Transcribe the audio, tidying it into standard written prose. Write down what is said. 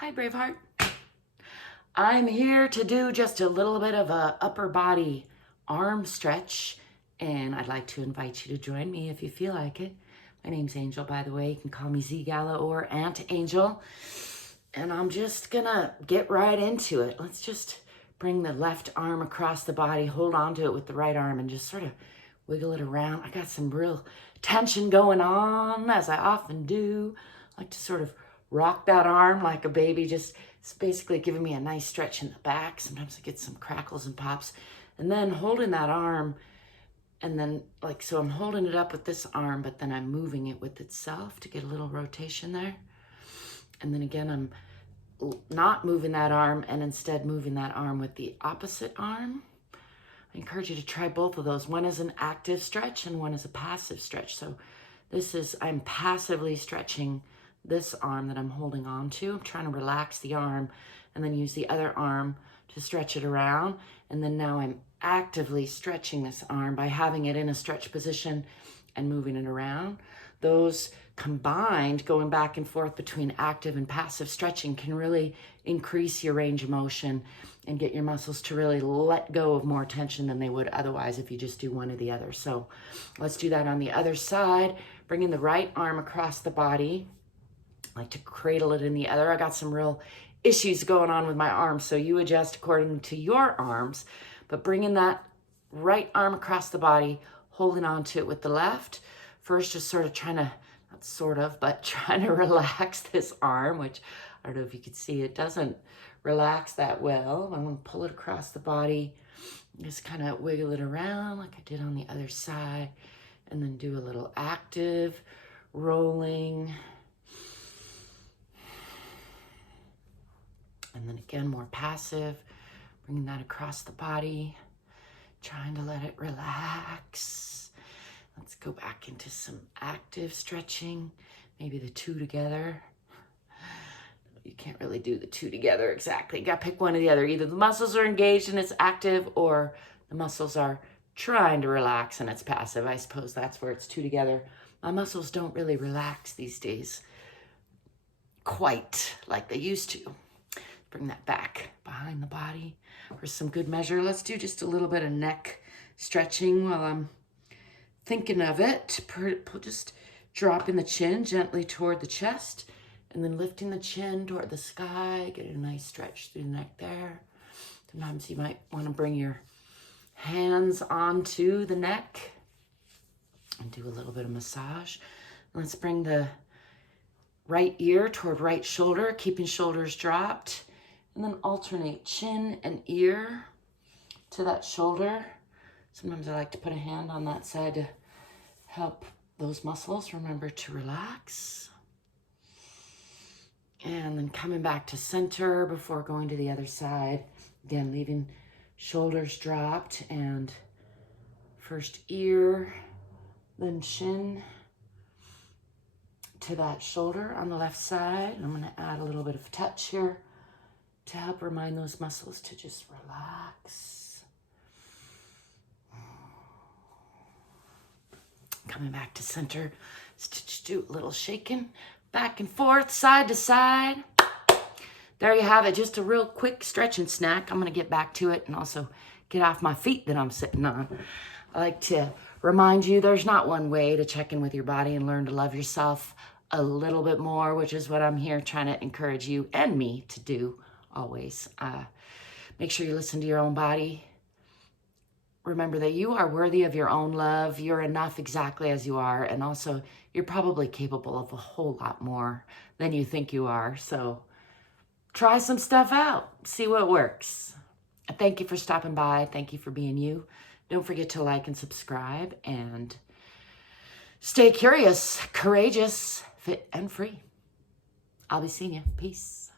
Hi, Braveheart. I'm here to do just a little bit of a upper body arm stretch, and I'd like to invite you to join me if you feel like it. My name's Angel, by the way. You can call me ZGALA or Aunt Angel. And I'm just gonna get right into it. Let's just bring the left arm across the body, hold on to it with the right arm, and just sort of wiggle it around. I got some real tension going on, as I often do. I like to sort of rock that arm like a baby. Just it's basically giving me a nice stretch in the back. Sometimes I get some crackles and pops. And then holding that arm, and then so I'm holding it up with this arm, but then I'm moving it with itself to get a little rotation there. And then again, I'm not moving that arm and instead moving that arm with the opposite arm. I encourage you to try both of those. One is an active stretch and one is a passive stretch. So I'm passively stretching this arm that I'm holding on to. I'm trying to relax the arm and then use the other arm to stretch it around. And then now I'm actively stretching this arm by having it in a stretch position and moving it around. Those combined, going back and forth between active and passive stretching, can really increase your range of motion and get your muscles to really let go of more tension than they would otherwise if you just do one or the other. So let's do that on the other side. Bringing the right arm across the body. I like to cradle it in the other. I got some real issues going on with my arms, so you adjust according to your arms. But bringing that right arm across the body, holding on to it with the left. First, just sort of trying to, not sort of, but trying to relax this arm, which I don't know if you can see, it doesn't relax that well. I'm going to pull it across the body, just kind of wiggle it around like I did on the other side, and then do a little active rolling. And then again, more passive, bringing that across the body, trying to let it relax. Let's go back into some active stretching, maybe the two together. You can't really do the two together exactly. You gotta pick one or the other. Either the muscles are engaged and it's active, or the muscles are trying to relax and it's passive. I suppose that's where it's two together. My muscles don't really relax these days quite like they used to. Bring that back behind the body for some good measure. Let's do just a little bit of neck stretching while I'm thinking of it. Just dropping the chin gently toward the chest and then lifting the chin toward the sky. Get a nice stretch through the neck there. Sometimes you might want to bring your hands onto the neck and do a little bit of massage. Let's bring the right ear toward right shoulder, keeping shoulders dropped. And then alternate chin and ear to that shoulder. Sometimes I like to put a hand on that side to help those muscles remember to relax. And then coming back to center before going to the other side. Again, leaving shoulders dropped, and first ear, then chin to that shoulder on the left side. I'm going to add a little bit of touch here to help remind those muscles to just relax. Coming back to center, just do a little shaking, back and forth, side to side. There you have it, just a real quick stretch and snack. I'm gonna get back to it and also get off my feet that I'm sitting on. I like to remind you there's not one way to check in with your body and learn to love yourself a little bit more, which is what I'm here trying to encourage you and me to do always. Make sure you listen to your own body. Remember that you are worthy of your own love. You're enough exactly as you are. And also, you're probably capable of a whole lot more than you think you are. So try some stuff out. See what works. Thank you for stopping by. Thank you for being you. Don't forget to like and subscribe. And stay curious, courageous, fit, and free. I'll be seeing you. Peace.